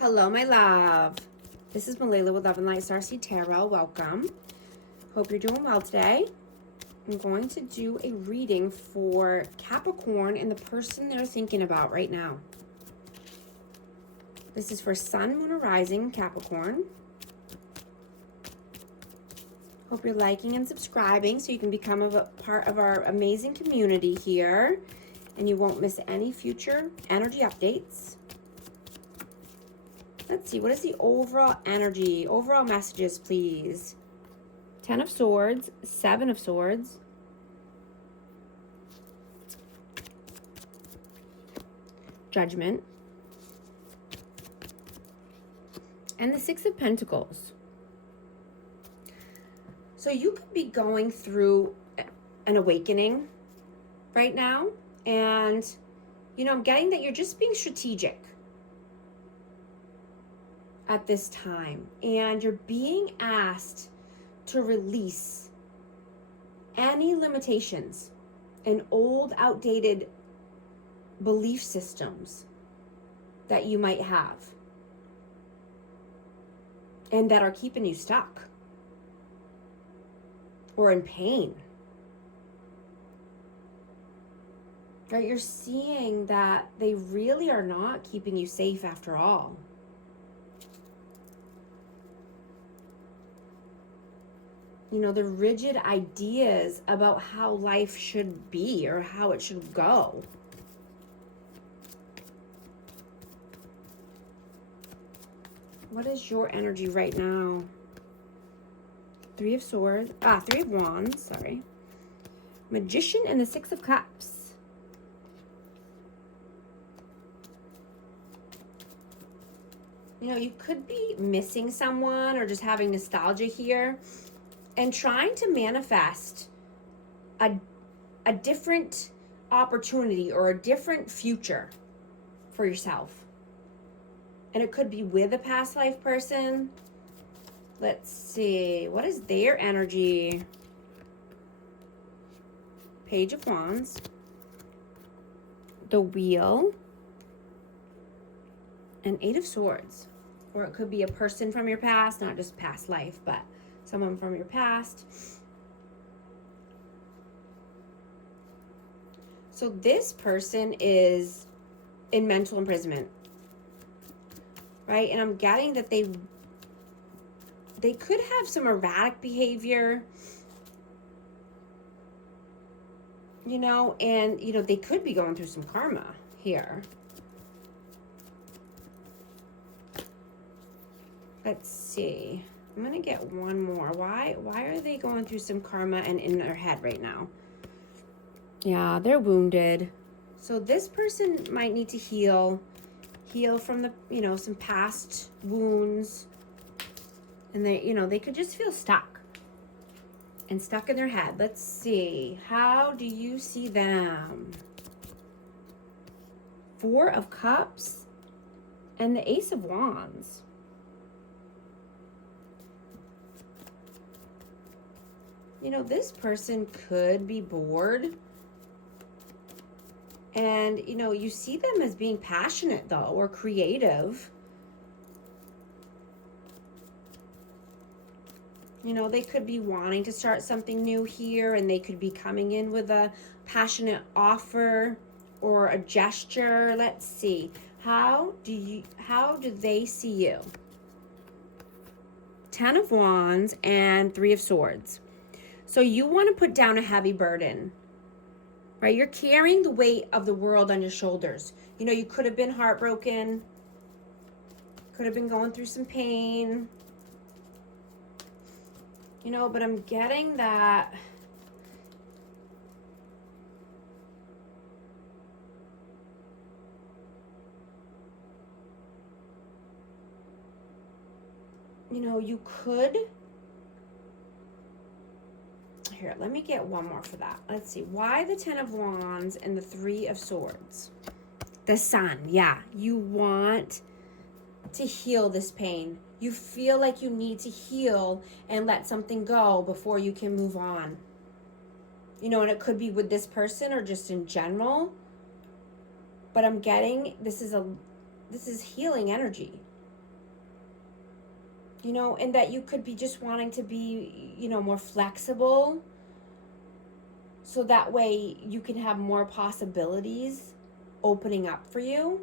Hello, my love. This is Malayla with Love and Light Starseed Tarot. Welcome. Hope you're doing well today. I'm going to do a reading for Capricorn and the person they're thinking about right now. This is for Sun, Moon, or Rising Capricorn. Hope you're liking and subscribing so you can become a part of our amazing community here and you won't miss any future energy updates. Let's see, what is the overall energy? Overall messages, please. 10 of Swords, 7 of Swords. Judgment. And the 6 of Pentacles. So you could be going through an awakening right now. And, you know, I'm getting that you're just being strategic at this time, and you're being asked to release any limitations and old outdated belief systems that you might have and that are keeping you stuck or in pain. Right? You're seeing that they really are not keeping you safe after all. You know, the rigid ideas about how life should be or how it should go. What is your energy right now? 3 of Swords, 3 of Wands, sorry. Magician and the 6 of Cups. You know, you could be missing someone or just having nostalgia here and trying to manifest a different opportunity or a different future for yourself. And it could be with a past life person. Let's see, what is their energy? Page of Wands, the Wheel, and 8 of Swords. Or it could be a person from your past, not just past life, but someone from your past. So this person is in mental imprisonment, right? And I'm getting that they could have some erratic behavior, you know, and, you know, they could be going through some karma here. Let's see. I'm going to get one more. Why are they going through some karma and in their head right now? Yeah, they're wounded. So this person might need to heal from the, you know, some past wounds. And they, you know, they could just feel stuck and stuck in their head. Let's see. How do you see them? 4 of Cups and the Ace of Wands. You know, this person could be bored. And, you know, you see them as being passionate, though, or creative. You know, they could be wanting to start something new here, and they could be coming in with a passionate offer or a gesture. Let's see. How do they see you? 10 of Wands and 3 of Swords. So you want to put down a heavy burden, right? You're carrying the weight of the world on your shoulders. You know, you could have been heartbroken, could have been going through some pain, you know, but I'm getting that you know, you could. Here, let me get one more for that. Let's see. Why the 10 of Wands and the 3 of Swords? The Sun. Yeah, you want to heal this pain. You feel like you need to heal and let something go before you can move on. You know, and it could be with this person or just in general. But I'm getting, this is healing energy. You know, and that you could be just wanting to be, you know, more flexible, so that way you can have more possibilities opening up for you,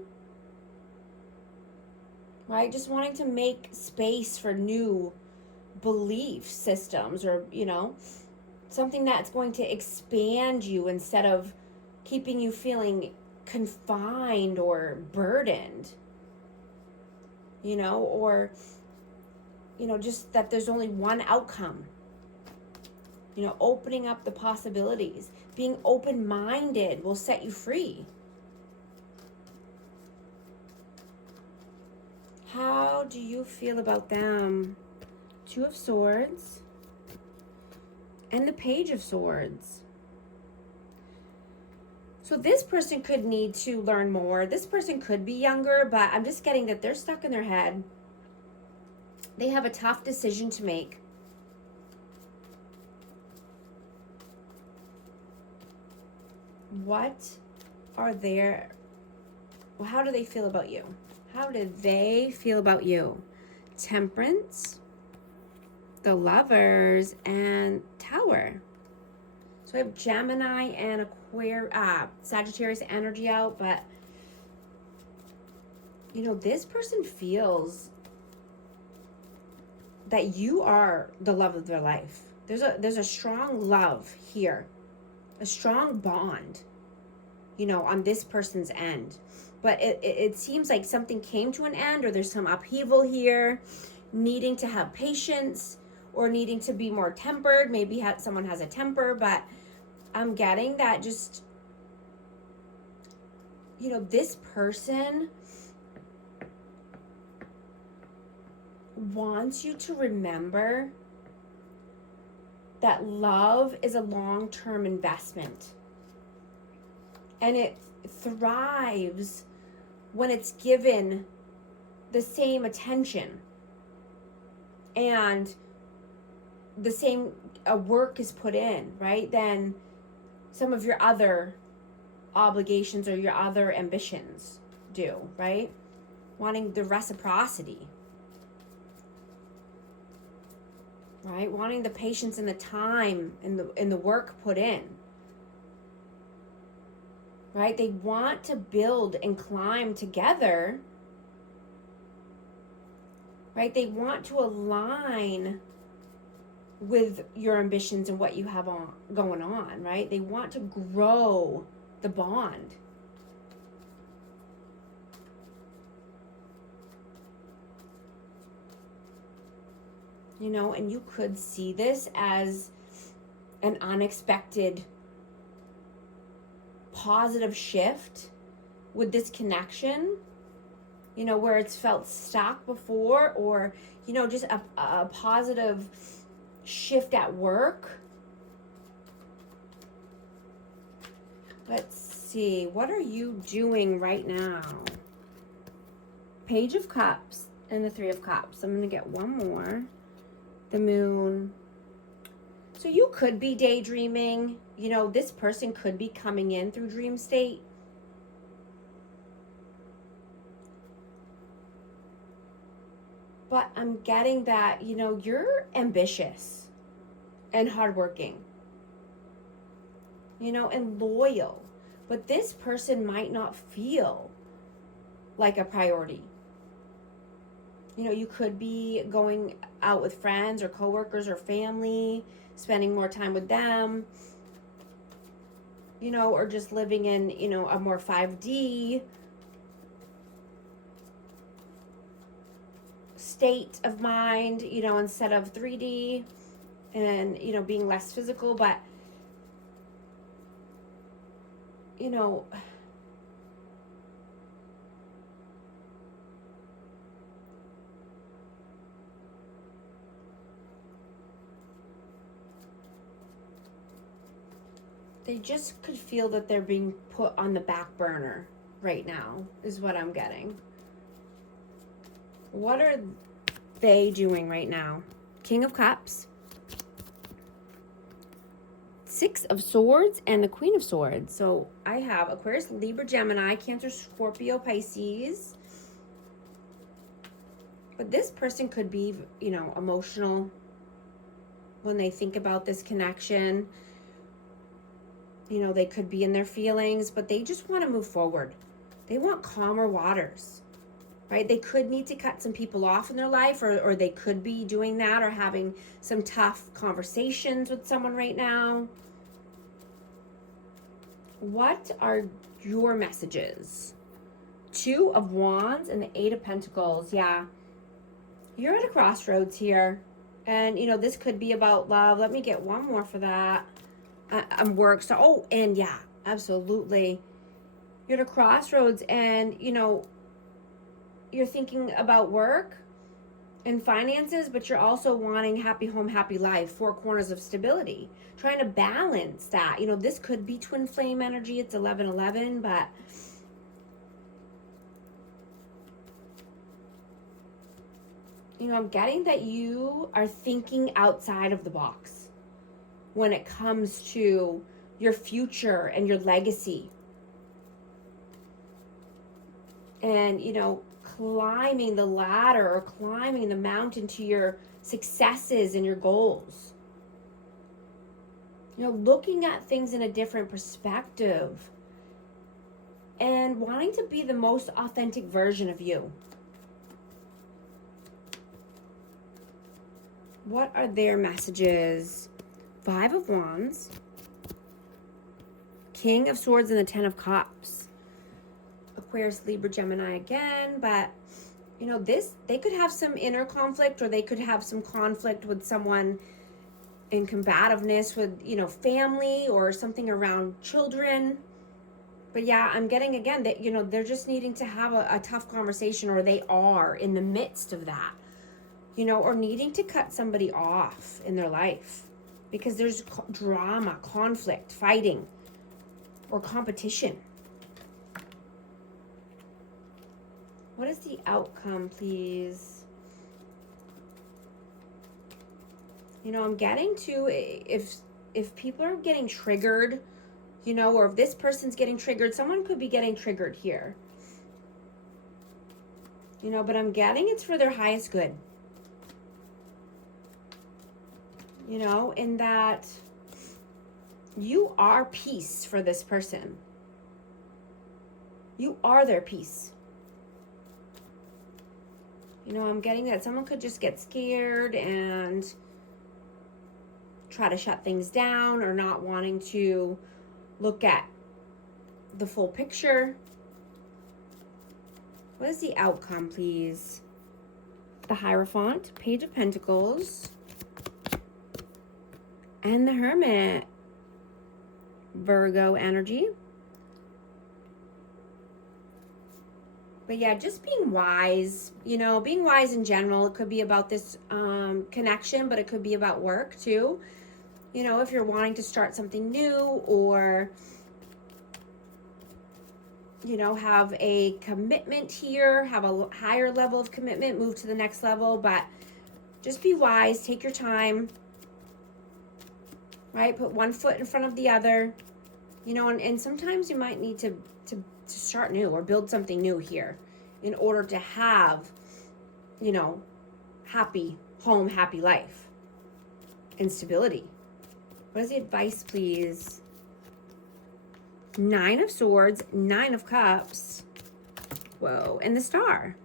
right? Just wanting to make space for new belief systems, or, you know, something that's going to expand you instead of keeping you feeling confined or burdened, you know, or, you know, just that there's only one outcome. You know, opening up the possibilities, being open-minded will set you free. How do you feel about them? Two of Swords and the Page of Swords. So this person could need to learn more. This person could be younger, but I'm just getting that they're stuck in their head. They have a tough decision to make. What are their, well, how do they feel about you? How do they feel about you? Temperance, the Lovers, and Tower. So I have Gemini and Sagittarius energy out, but you know, this person feels that you are the love of their life. There's a strong love here, a strong bond, you know, on this person's end. But it seems like something came to an end, or there's some upheaval here, needing to have patience or needing to be more tempered. Maybe someone has a temper, but I'm getting that just, you know, this person wants you to remember that love is a long-term investment, and it thrives when it's given the same attention and the same work is put in, right, than some of your other obligations or your other ambitions do, right? Wanting the reciprocity, right? Wanting the patience and the time and the work put in, right? They want to build and climb together, right? They want to align with your ambitions and what you have going on, right? They want to grow the bond. You know, and you could see this as an unexpected positive shift with this connection, you know, where it's felt stuck before, or, you know, just a positive shift at work. Let's see, what are you doing right now? Page of Cups and the Three of Cups. I'm going to get one more. The Moon. So you could be daydreaming. You know, this person could be coming in through dream state. But I'm getting that, you know, you're ambitious and hardworking, you know, and loyal. But this person might not feel like a priority. You know, you could be going out with friends or coworkers or family, spending more time with them, you know, or just living in, you know, a more 5D state of mind, you know, instead of 3D, and, you know, being less physical. But, you know, they just could feel that they're being put on the back burner right now, is what I'm getting. What are they doing right now? King of Cups, Six of Swords, and the Queen of Swords. So I have Aquarius, Libra, Gemini, Cancer, Scorpio, Pisces, But this person could be, you know, emotional when they think about this connection. You know, they could be in their feelings, but they just want to move forward. They want calmer waters, right? They could need to cut some people off in their life, or they could be doing that or having some tough conversations with someone right now. What are your messages? 2 of Wands and the 8 of Pentacles. Yeah, you're at a crossroads here. And, you know, this could be about love. Let me get one more for that. Work. So, oh, and yeah, absolutely. You're at a crossroads and, you know, you're thinking about work and finances, but you're also wanting happy home, happy life, 4 corners of stability. Trying to balance that. You know, this could be twin flame energy. It's 11-11, but you know, I'm getting that you are thinking outside of the box when it comes to your future and your legacy. And, you know, climbing the ladder or climbing the mountain to your successes and your goals. You know, looking at things in a different perspective and wanting to be the most authentic version of you. What are their messages? 5 of Wands, King of Swords, and the 10 of Cups. Aquarius, Libra, Gemini again, but you know, they could have some inner conflict, or they could have some conflict with someone in combativeness with, you know, family or something around children. But yeah, I'm getting again that, you know, they're just needing to have a tough conversation, or they are in the midst of that, you know, or needing to cut somebody off in their life because there's drama, conflict, fighting, or competition. What is the outcome, please? You know, I'm getting to, if people are getting triggered, you know, or if this person's getting triggered, someone could be getting triggered here. You know, but I'm getting it's for their highest good. You know, in that you are peace for this person. You are their peace. You know, I'm getting that someone could just get scared and try to shut things down, or not wanting to look at the full picture. What is the outcome, please? The Hierophant, Page of Pentacles, and the Hermit. Virgo energy. But yeah, just being wise, you know, being wise in general. It could be about this connection, but it could be about work too. You know, if you're wanting to start something new, or, you know, have a commitment here, have a higher level of commitment, move to the next level. But just be wise, take your time, right? Put one foot in front of the other, you know, and sometimes you might need to start new or build something new here in order to have, you know, happy home, happy life, and stability. What is the advice, please? 9 of Swords, 9 of Cups. Whoa, and the Star.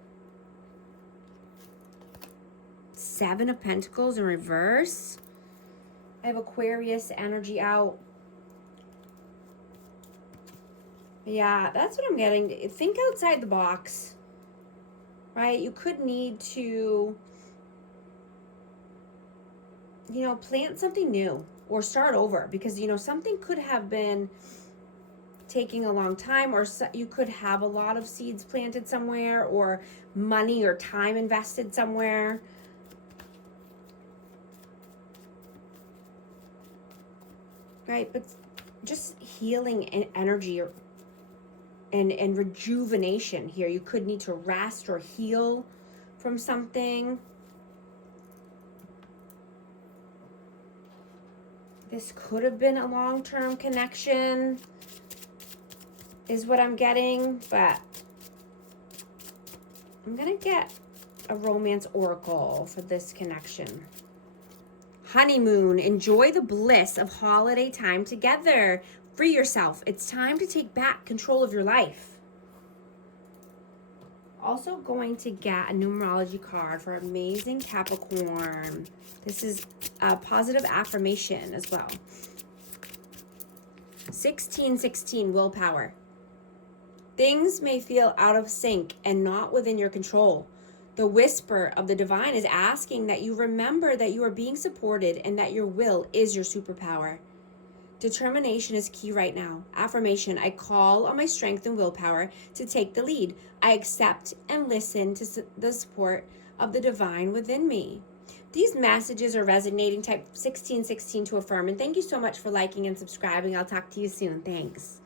7 of Pentacles in reverse. I have Aquarius energy out. Yeah, that's what I'm getting. Think outside the box, right? You could need to, you know, plant something new or start over, because, you know, something could have been taking a long time, or you could have a lot of seeds planted somewhere, or money or time invested somewhere. Right? But just healing and energy and rejuvenation here. You could need to rest or heal from something. This could have been a long-term connection, is what I'm getting, but I'm gonna get a romance oracle for this connection. Honeymoon. Enjoy the bliss of holiday time together. Free yourself. It's time to take back control of your life. Also going to get a numerology card for amazing Capricorn. This is a positive affirmation as well. 1616, willpower. Things may feel out of sync and not within your control. The whisper of the divine is asking that you remember that you are being supported and that your will is your superpower. Determination is key right now. Affirmation, I call on my strength and willpower to take the lead. I accept and listen to the support of the divine within me. These messages are resonating. Type 1616 to affirm. And thank you so much for liking and subscribing. I'll talk to you soon. Thanks.